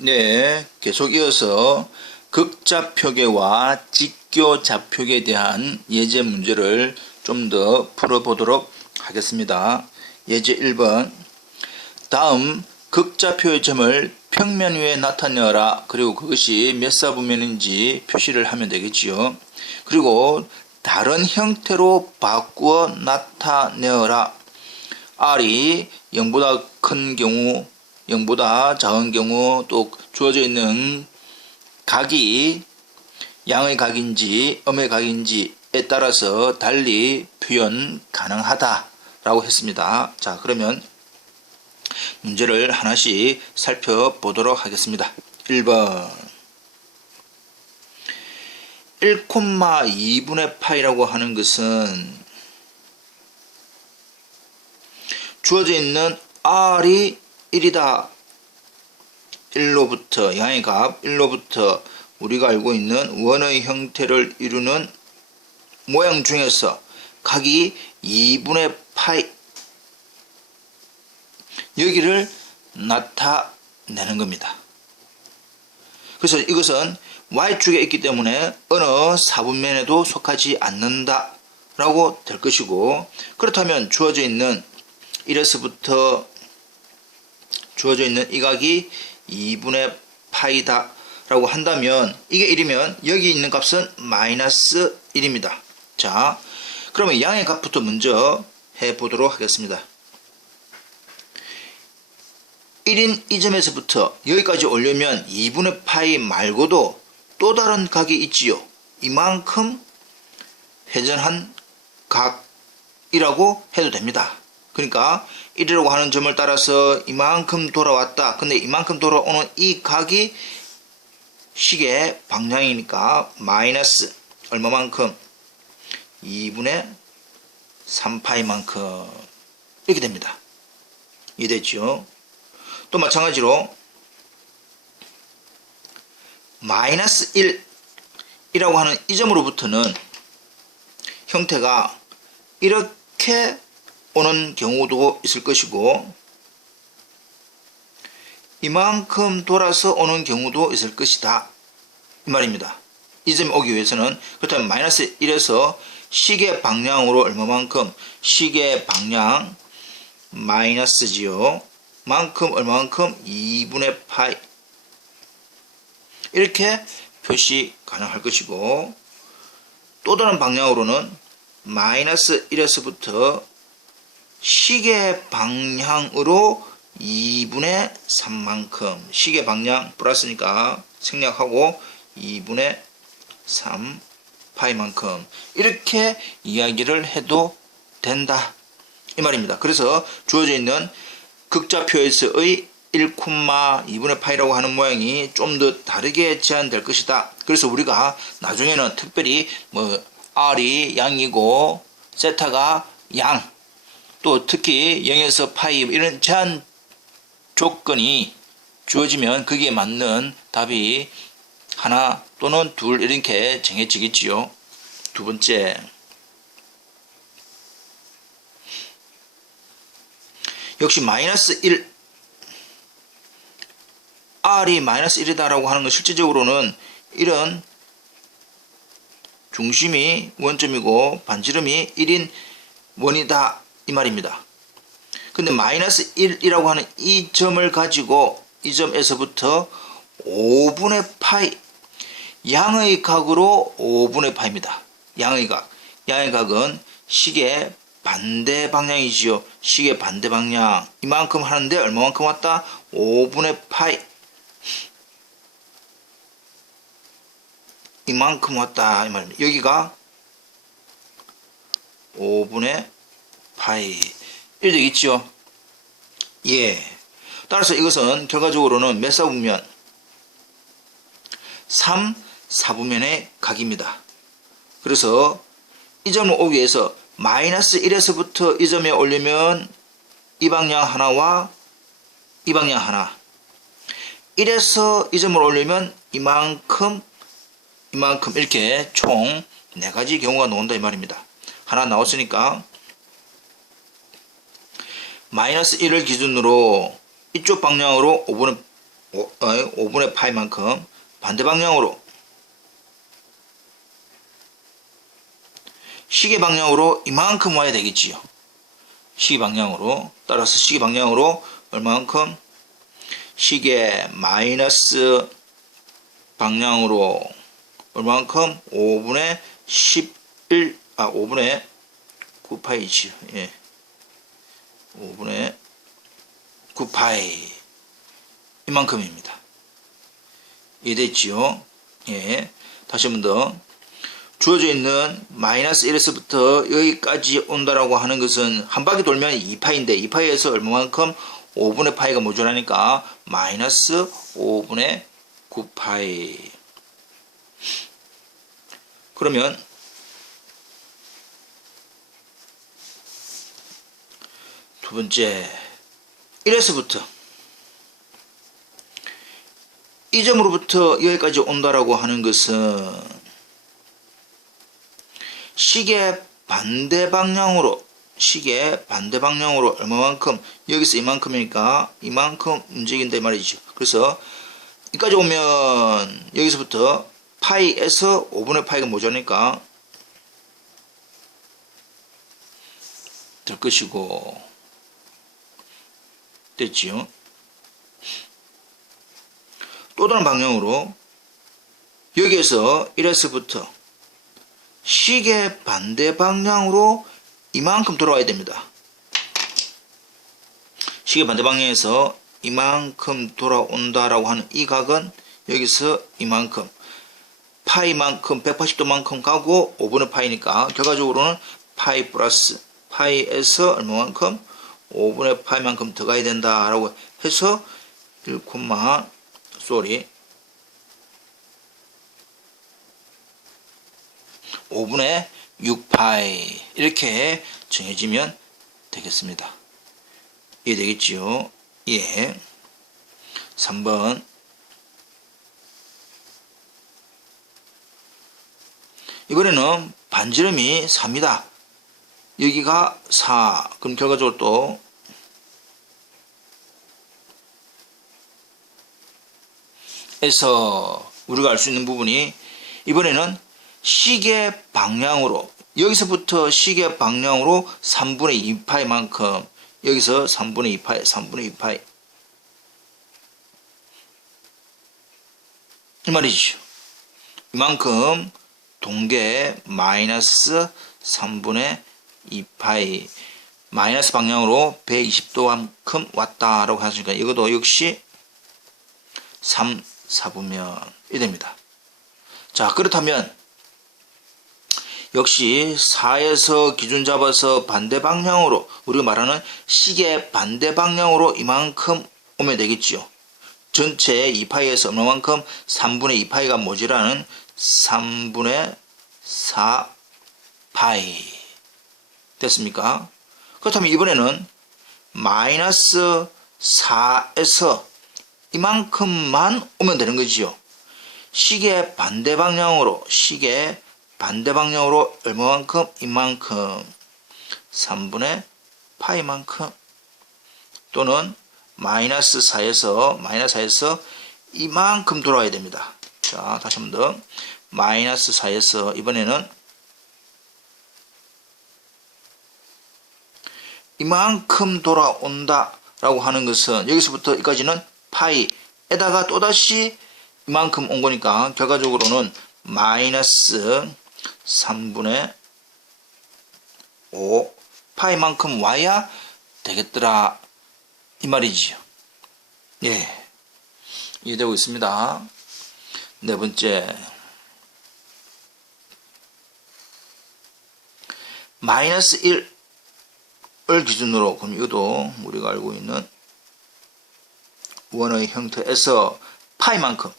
네, 계속 이어서 극좌표계와 직교좌표계에 대한 예제 문제를 좀 더 풀어보도록 하겠습니다. 예제 1번. 다음 극좌표의 점을 평면 위에 나타내어라. 그리고 그것이 몇 사분면인지 표시를 하면 되겠지요. 그리고 다른 형태로 바꾸어 나타내어라. R이 0보다 큰 경우, 0보다 작은 경우, 또 주어져 있는 각이 양의 각인지 음의 각인지에 따라서 달리 표현 가능하다라고 했습니다. 자, 그러면 문제를 하나씩 살펴보도록 하겠습니다. 1번 1,2분의 파이라고 하는 것은 주어져 있는 R이 1이다. 1로부터 양의 값 1로부터 우리가 알고 있는 원의 형태를 이루는 모양 중에서 각이 2분의 파이 여기를 나타내는 겁니다. 그래서 이것은 Y축에 있기 때문에 어느 4분면에도 속하지 않는다 라고 될 것이고, 그렇다면 주어져 있는 1에서부터 주어져 있는 이 각이 2분의 파이다 라고 한다면 이게 1이면 여기 있는 값은 마이너스 1입니다. 자, 그러면 양의 값부터 먼저 해보도록 하겠습니다. 1인 이 점에서부터 여기까지 오려면 2분의 파이 말고도 또 다른 각이 있지요. 이만큼 회전한 각이라고 해도 됩니다. 그러니까 1이라고 하는 점을 따라서 이만큼 돌아왔다. 근데 이만큼 돌아오는 이 각이 시계 방향이니까 마이너스 얼마만큼? 2분의 3파이만큼 이렇게 됩니다. 이해됐죠? 또 마찬가지로 마이너스 1이라고 하는 이 점으로부터는 형태가 이렇게 오는 경우도 있을 것이고 이만큼 돌아서 오는 경우도 있을 것이다 이 말입니다. 이 점이 오기 위해서는 그렇다면 마이너스 1에서 시계 방향으로 얼마만큼? 시계 방향 마이너스지요. 만큼 얼마만큼? 2분의 파이 이렇게 표시 가능할 것이고, 또 다른 방향으로는 마이너스 1에서부터 시계 방향으로 2분의 3만큼 시계 방향 플러스니까 생략하고 2분의 3 파이만큼 이렇게 이야기를 해도 된다 이 말입니다. 그래서 주어져 있는 극좌표에서의 1,2분의 파이라고 하는 모양이 좀 더 다르게 제한될 것이다. 그래서 우리가 나중에는 특별히 R이 양이고 세타가 양, 또 특히 0에서 파이 이런 제한 조건이 주어지면 거기에 맞는 답이 하나 또는 둘 이렇게 정해지겠지요. 두 번째, 역시 마이너스 1, R이 마이너스 1이다 라고 하는 건 실질적으로는 이런 중심이 원점이고 반지름이 1인 원이다 이 말입니다. 근데 마이너스 1이라고 하는 이 점을 가지고 이 점에서부터 5분의 파이 양의 각으로 5분의 파입니다. 양의 각은 시계 반대 방향이지요. 시계 반대 방향 이만큼 하는데 얼마만큼 왔다? 5분의 파이 이만큼 왔다 이 말입니다. 여기가 5분의 파이 이렇게 되겠죠. 예. 따라서 이것은 결과적으로는 몇 사분면? 3, 4분면의 각입니다. 그래서 이 점을 오기 위해서 마이너스 1에서부터 이 점에 오려면 이 방향 하나와 이 방향 하나, 1에서 이 점을 오려면 이만큼 이렇게 총 4가지 경우가 나온다 이 말입니다. 하나 나왔으니까 마이너스 1을 기준으로 이쪽 방향으로 5분의 5분의 파이만큼 반대 방향으로 시계 방향으로 이만큼 와야 되겠지요. 시계 방향으로 따라서 시계 방향으로 얼마만큼 시계 마이너스 방향으로 얼마만큼 5분의 5분의 9파이지요. 예. 5분의 9파이 이만큼입니다. 이해됐지요? 예. 다시 한 번 더. 주어져 있는 마이너스 1에서부터 여기까지 온다라고 하는 것은 한 바퀴 돌면 2파인데 2파이에서 얼마만큼 5분의 파이가 모자라니까 마이너스 5분의 9파이. 그러면 두 번째 1에서부터 이 점으로부터 여기까지 온다라고 하는 것은 시계 반대 방향으로 얼마만큼 여기서 이만큼이니까 이만큼 움직인다 말이죠. 그래서 여기까지 오면 여기서부터 파이에서 5분의 파이가 모자라니까 될 것이고 됐지요. 또 다른 방향으로 여기에서 1에서부터 시계 반대 방향으로 이만큼 돌아와야 됩니다. 시계 반대 방향에서 이만큼 돌아온다라고 하는 이 각은 여기서 이만큼 파이만큼 180도만큼 가고 5분의 파이니까 결과적으로는 파이 플러스 파이에서 얼마만큼 5분의 파이만큼 더 가야 된다라고 해서 5분의 6파이 이렇게 정해지면 되겠습니다. 이해되겠지요? 예. 3번 이번에는 반지름이 4입니다. 여기가 4. 그럼 결과적으로 또 에서 우리가 알 수 있는 부분이 이번에는 시계 방향으로 여기서부터 시계 방향으로 3분의 2파이만큼 여기서 3분의 2파이 이 말이죠. 이만큼 동계 마이너스 3분의 2파이 마이너스 방향으로 120도만큼 왔다라고 하시니까 이것도 역시 3, 4분면이 됩니다. 자, 그렇다면 역시 4에서 기준 잡아서 반대 방향으로 우리가 말하는 시계 반대 방향으로 이만큼 오면 되겠죠. 전체 2파이에서 얼마만큼 3분의 2파이가 모자라는 3분의 4파이 됐습니까? 그렇다면 이번에는 마이너스 4에서 이만큼만 오면 되는 거지요. 시계 반대 방향으로 얼마만큼 이만큼 3분의 파이만큼 또는 마이너스 4에서 이만큼 돌아와야 됩니다. 자, 다시 한 번 더 마이너스 4에서 이번에는 이만큼 돌아온다 라고 하는 것은 여기서부터 여기까지는 파이에다가 또다시 이만큼 온 거니까 결과적으로는 마이너스 3분의 5 파이만큼 와야 되겠더라 이 말이지요. 예, 이해되고 있습니다. 네 번째 마이너스 1을 기준으로 그럼 이것도 우리가 알고 있는 원의 형태에서 파이만큼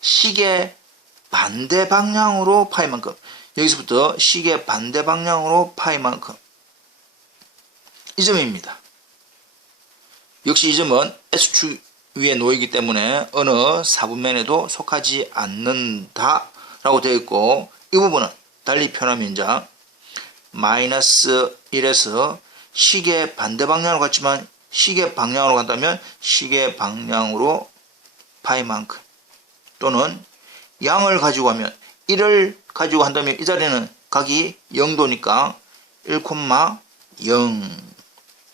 시계 반대 방향으로 파이만큼 여기서부터 시계 반대 방향으로 파이만큼 이 점입니다. 역시 이 점은 S축 위에 놓이기 때문에 어느 4분면에도 속하지 않는다 라고 되어 있고 이 부분은 달리 표현하면 이제 마이너스 1에서 시계 반대 방향으로 갔지만 시계 방향으로 간다면 시계 방향으로 파이만큼, 또는 양을 가지고 하면 1을 가지고 한다면 이 자리는 각이 0도니까 1,0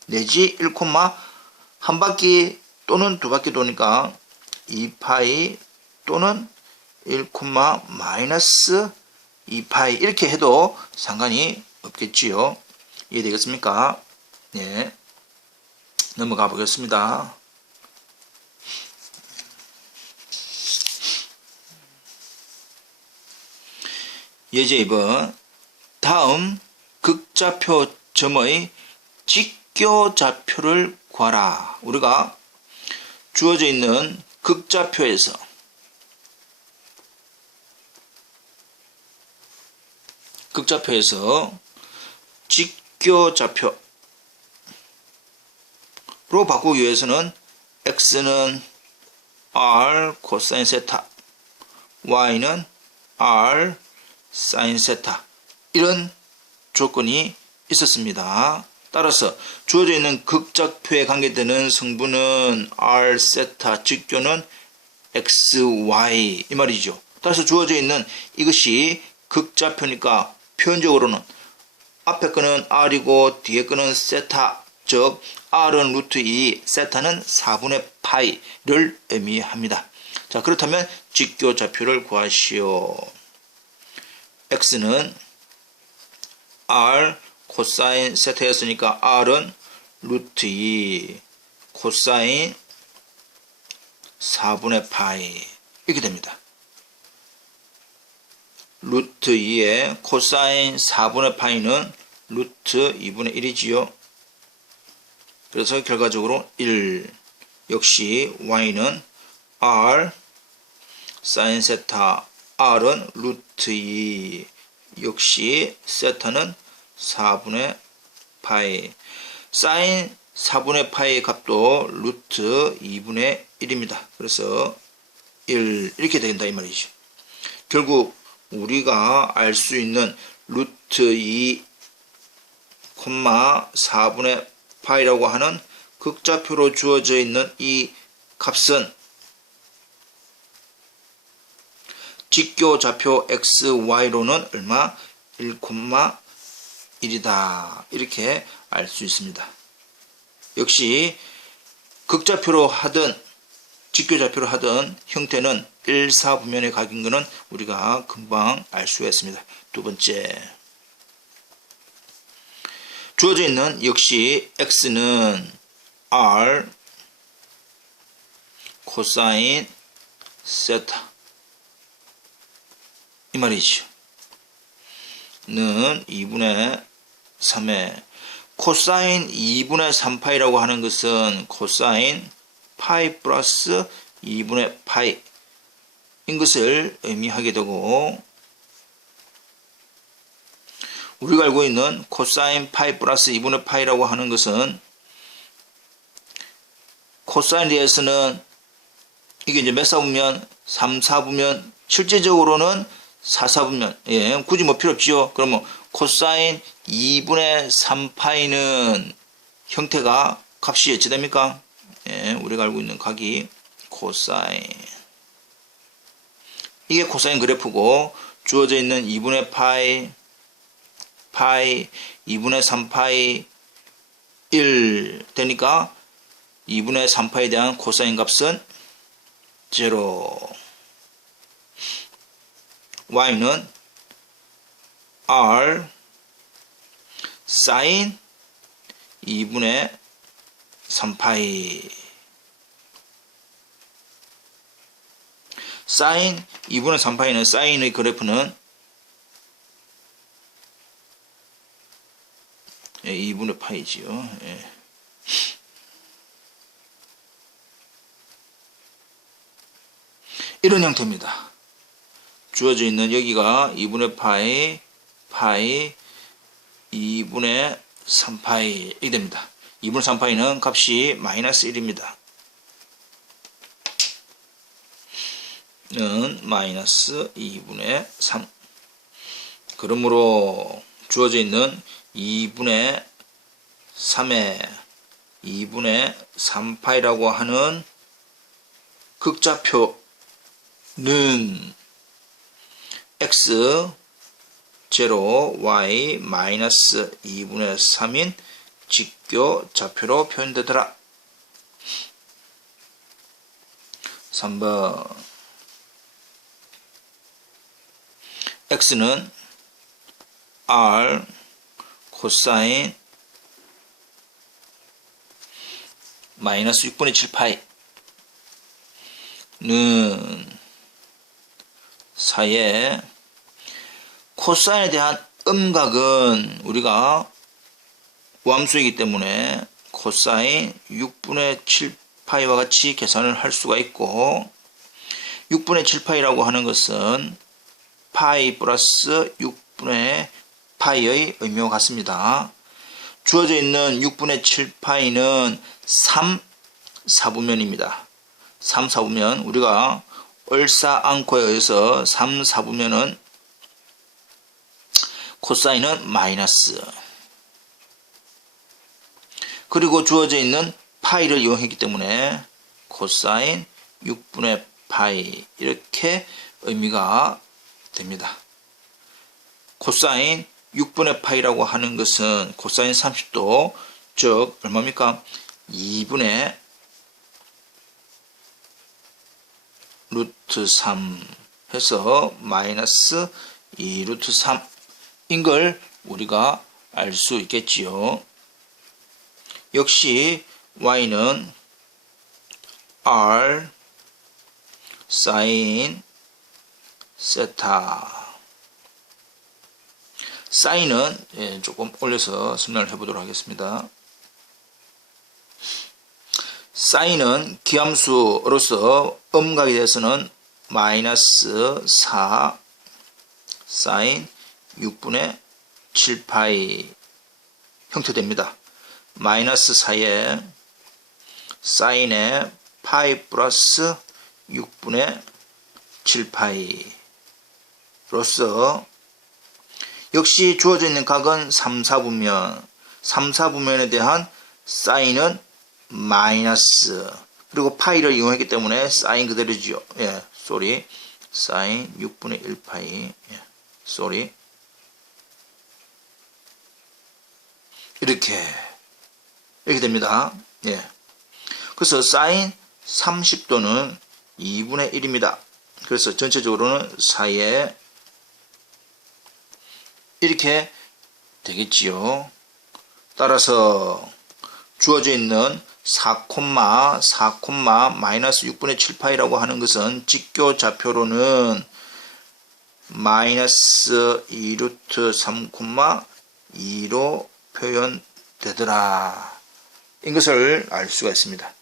내지 1, 한 바퀴 또는 두 바퀴 도니까 2파이 또는 1, 마이너스 2파이 이렇게 해도 상관이 없겠지요. 이해되겠습니까? 네. 넘어가 보겠습니다. 예제 2번. 다음 극좌표 점의 직교좌표를 구하라. 우리가 주어져 있는 극좌표에서 직교좌표로 바꾸기 위해서는 x는 r 코사인 세타, y는 r 사인 세타, 이런 조건이 있었습니다. 따라서 주어져 있는 극좌표에 관계되는 성분은 r 세타, 직교는 xy 이 말이죠. 따라서 주어져 있는 이것이 극좌표니까 표현적으로는 앞에 거는 r이고 뒤에 거는 세타, 즉 r은 루트 2, 세타는 4분의 파이를 의미합니다. 자, 그렇다면 직교좌표를 구하시오. x는 r 코사인 세타였으니까 r은 루트 2 코사인 4분의 파이 이렇게 됩니다. 루트 2의 코사인 4분의 파이는 루트 2분의 1이지요. 그래서 결과적으로 1. 역시 y는 r 사인 세타, r은 루트 2, 역시 세타는 4분의 파이, 사인 4분의 파이의 값도 루트 2분의 1입니다. 그래서 1 이렇게 된다 이 말이죠. 결국 우리가 알 수 있는 루트 2, 4분의 파이라고 하는 극좌표로 주어져 있는 이 값은 직교좌표 xy로는 얼마? 1,1이다. 이렇게 알 수 있습니다. 역시 극좌표로 하든 직교좌표로 하든 형태는 1,4분면의 각인 것은 우리가 금방 알 수가 있습니다. 두 번째, 주어져 있는 역시 x는 r 코사인 세타 이 말이죠. 는 2분의 3의 코사인 2분의 3파이라고 하는 것은 코사인 파이 플러스 2분의 파이인 것을 의미하게 되고, 우리가 알고 있는 코사인 파이 플러스 2분의 파이라고 하는 것은 코사인에 대해서는 이게 이제 몇 사분면? 3, 4분면, 실제적으로는 4, 4분면. 예, 굳이 뭐 필요 없지요. 그러면 코사인 2분의 3파이는 형태가 값이 어찌 됩니까? 예, 우리가 알고 있는 각이 코사인. 이게 코사인 그래프고, 주어져 있는 2분의 파이, 2분의 3파이 1 되니까 2분의 3파이에 대한 코사인 값은 0. y는 r 사인 2분의 3파이, 사인 2분의 3파이는 사인의 그래프는 2분의 파이지요. 예. 이런 형태입니다. 주어져 있는 여기가 2분의 파이, 2분의 3파이 이렇게 됩니다. 2분의 3파이는 값이 마이너스 1입니다. 는 마이너스 2분의 3. 그러므로 주어져 있는 2분의 3의 2분의 3파이라고 하는 극좌표는 x 0, y 마이너스 2분의 3인 직교 좌표로 표현되더라. 3번 x는 r 코사인 마이너스 6분의 7파이는 사이에 코사인에 대한 음각은 우리가 우함수이기 때문에 코사인 6분의 7파이와 같이 계산을 할 수가 있고, 6분의 7파이라고 하는 것은 파이 플러스 6분의 파이의 의미와 같습니다. 주어져 있는 6분의 7파이는 3, 4부면입니다. 3, 4부면, 우리가 얼싸안고에 의해서 3, 4부면은 코사인은 마이너스, 그리고 주어져 있는 파이를 이용했기 때문에 코사인 6분의 파이 이렇게 의미가 됩니다. 코사인 6분의 파이라고 하는 것은 코사인 30도, 즉 얼마입니까? 2분의 루트 3 해서 마이너스 2 루트 3인 걸 우리가 알 수 있겠지요. 역시 y는 r 사인 세타. 사인은 조금 올려서 설명을 해보도록 하겠습니다. 사인은 기함수로서 음각에 대해서는 마이너스 4 사인 6분의 7파이 형태됩니다. 마이너스 4에 사인의 파이 플러스 6분의 7파이로서 역시 주어져 있는 각은 3, 4부면, 3, 4부면에 대한 사인은 마이너스, 그리고 파이를 이용했기 때문에 사인 그대로죠. 사인 6분의 1파이, 이렇게 됩니다. 그래서 사인 30도는 2분의 1입니다. 그래서 전체적으로는 사이에 이렇게 되겠지요. 따라서 주어져 있는 4, 마이너스 6분의 7파이라고 하는 것은 직교 좌표로는 마이너스 2 루트 3, 2로 표현되더라. 인 것을 알 수가 있습니다.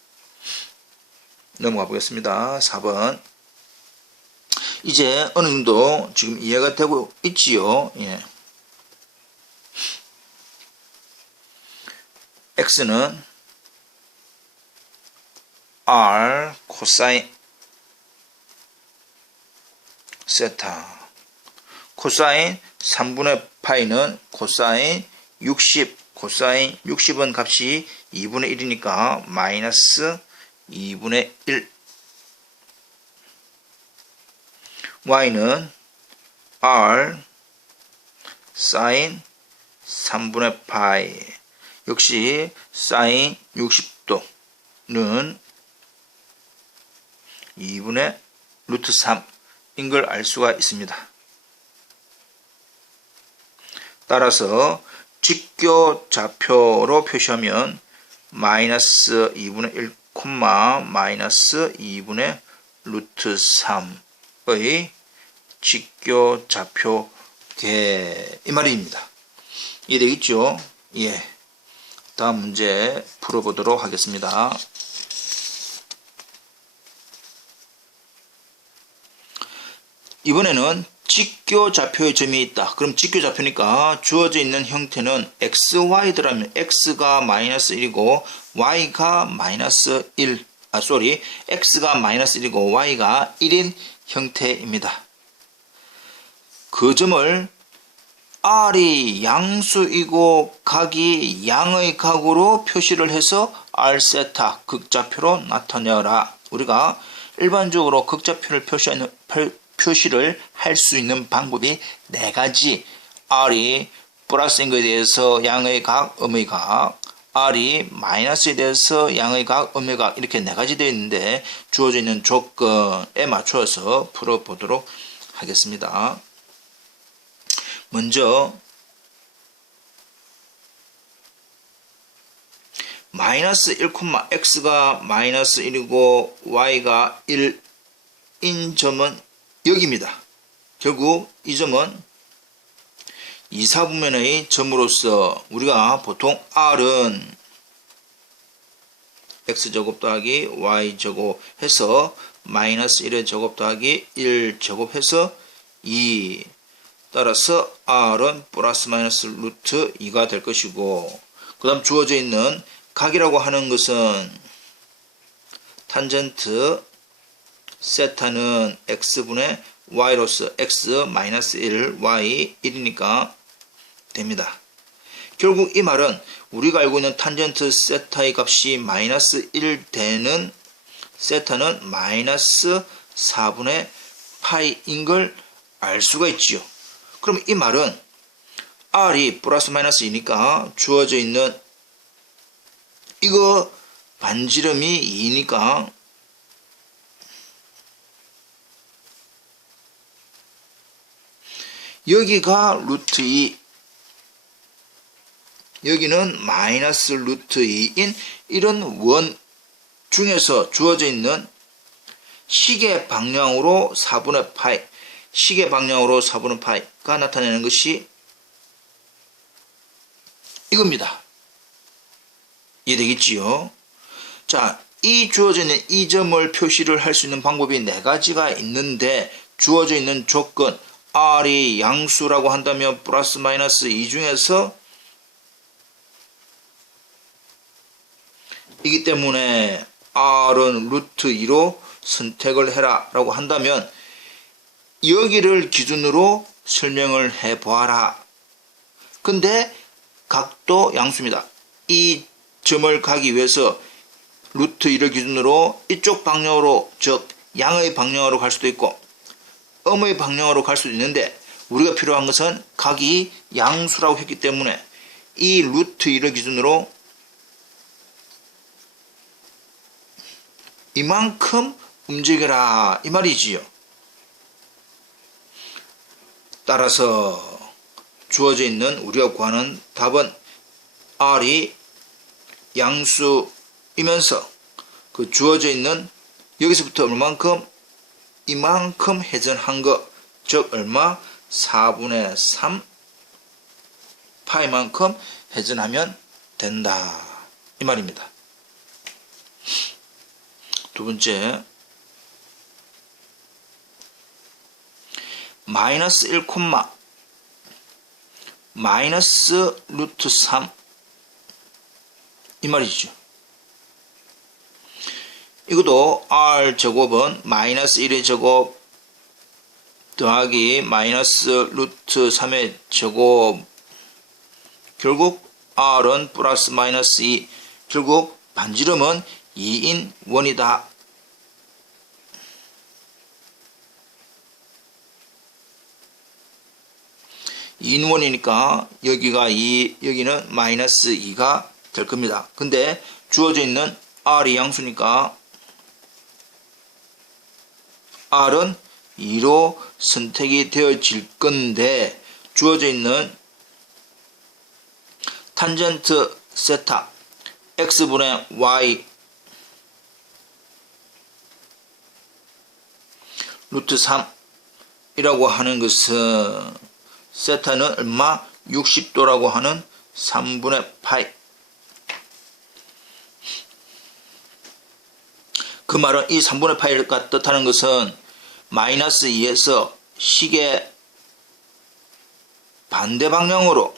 넘어가 보겠습니다. 4번. 이제 어느 정도 지금 이해가 되고 있지요. x는 r 코사인 세타, 코사인 3분의 파이는 코사인 60, 코사인 60은 값이 2분의 1이니까 마이너스 2분의 1. y는 r 사인 3분의 파이, 역시 사인 60도는 2분의 루트 3인 걸 알 수가 있습니다. 따라서 직교 좌표로 표시하면 마이너스 2분의 1, 마이너스 2분의 루트 3의 직교 좌표계, 이 말입니다. 이해되겠죠? 다음 문제 풀어보도록 하겠습니다. 이번에는 직교 좌표의 점이 있다. 그럼 직교 좌표니까 주어져 있는 형태는 xy더라면 x가 마이너스 1이고 y가 마이너스 1, x가 마이너스 1이고 y가 1인 형태입니다. 그 점을 r이 양수이고 각이 양의 각으로 표시를 해서 r세타 극좌표로 나타내어라. 우리가 일반적으로 극좌표를 표시를 할 수 있는 방법이 네 가지. R이 플러스인 것에 대해서 양의 각, 음의 각, R이 마이너스에 대해서 양의 각, 음의 각, 이렇게 네 가지 되어 있는데 주어져 있는 조건에 맞춰서 풀어보도록 하겠습니다. 먼저 마이너스 1, x가 마이너스 1이고 y가 1인 점은 여기입니다. 결국 이 점은 2사분면의 점으로서 우리가 보통 r은 x제곱 더하기 y제곱 해서 마이너스 1의 제곱 더하기 1제곱 해서 2, 따라서 r은 플러스 마이너스 루트 2가 될 것이고, 그 다음 주어져 있는 각이라고 하는 것은 탄젠트 세타는 x분의 y로서 x 마이너스 1, y 1이니까 됩니다. 결국 이 말은 우리가 알고 있는 탄젠트 세타의 값이 마이너스 1 되는 세타는 마이너스 4분의 파이인 걸 알 수가 있지요. 그럼 이 말은 r이 플러스 마이너스 2니까 주어져 있는 이거 반지름이 2니까 여기가 루트 2, 여기는 마이너스 루트 2인 이런 원 중에서 주어져 있는 시계 방향으로 4분의 파이, 시계 방향으로 4분의 파이가 나타내는 것이 이겁니다. 이해되겠지요? 자, 이 주어져 있는 이 점을 표시를 할 수 있는 방법이 네 가지가 있는데 주어져 있는 조건 r이 양수라고 한다면 플러스 마이너스 2 중에서 이기 때문에 r은 루트 2로 선택을 해라 라고 한다면 여기를 기준으로 설명을 해 보아라. 근데 각도 양수입니다. 이 점을 가기 위해서 루트 2를 기준으로 이쪽 방향으로, 즉 양의 방향으로 갈 수도 있고 음의 방향으로 갈 수도 있는데 우리가 필요한 것은 각이 양수라고 했기 때문에 이 루트 2를 기준으로 이만큼 움직여라 이 말이지요. 따라서 주어져 있는 우리가 구하는 답은 r이 양수이면서 그 주어져 있는 여기서부터 얼마만큼 이만큼 회전한 것, 즉 얼마? 4분의 3 파이만큼 회전하면 된다 이 말입니다. 두 번째, 마이너스 1, 마이너스 루트 3 이 말이죠. 이것도 r제곱은 마이너스 1의 제곱 더하기 마이너스 루트 3의 제곱, 결국 r은 플러스 마이너스 2, 결국 반지름은 2인 원이다. 인원이니까 여기가 2, 여기는 마이너스 2가 될 겁니다. 근데 주어져 있는 r이 양수니까 r은 2로 선택이 되어질 건데 주어져 있는 탄젠트 세타 x분의 y 루트 3이라고 하는 것은 세타는 얼마? 60도라고 하는 3분의 파이. 그 말은 이 3분의 파이가 뜻하는 것은 마이너스 2에서 시계 반대 방향으로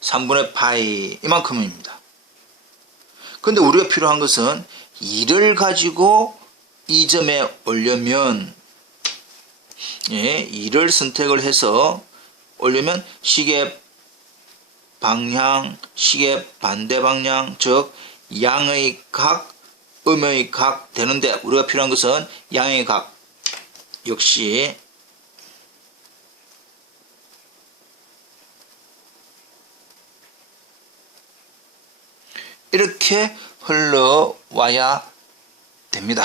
3분의 파이 이만큼입니다. 근데 우리가 필요한 것은 2를 가지고 이 점에 오려면 2를 선택을 해서 오려면 시계 방향, 시계 반대 방향, 즉 양의 각, 음의 각 되는데 우리가 필요한 것은 양의 각. 역시 이렇게 흘러와야 됩니다.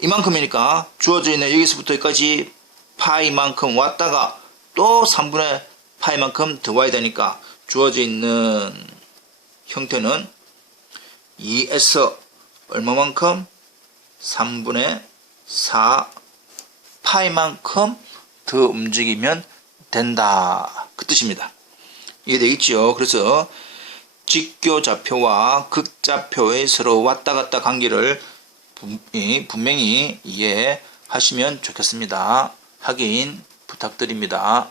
이만큼이니까 주어져 있는 여기서부터 여기까지 파이만큼 왔다가 또 3분의 파이만큼 더 와야 되니까 주어져 있는 형태는 2에서 얼마만큼? 3분의 4 파이만큼 더 움직이면 된다. 그 뜻입니다. 이해되겠죠? 그래서 직교좌표와 극좌표의 서로 왔다 갔다 관계를 분명히 이해하시면 좋겠습니다. 확인 부탁드립니다.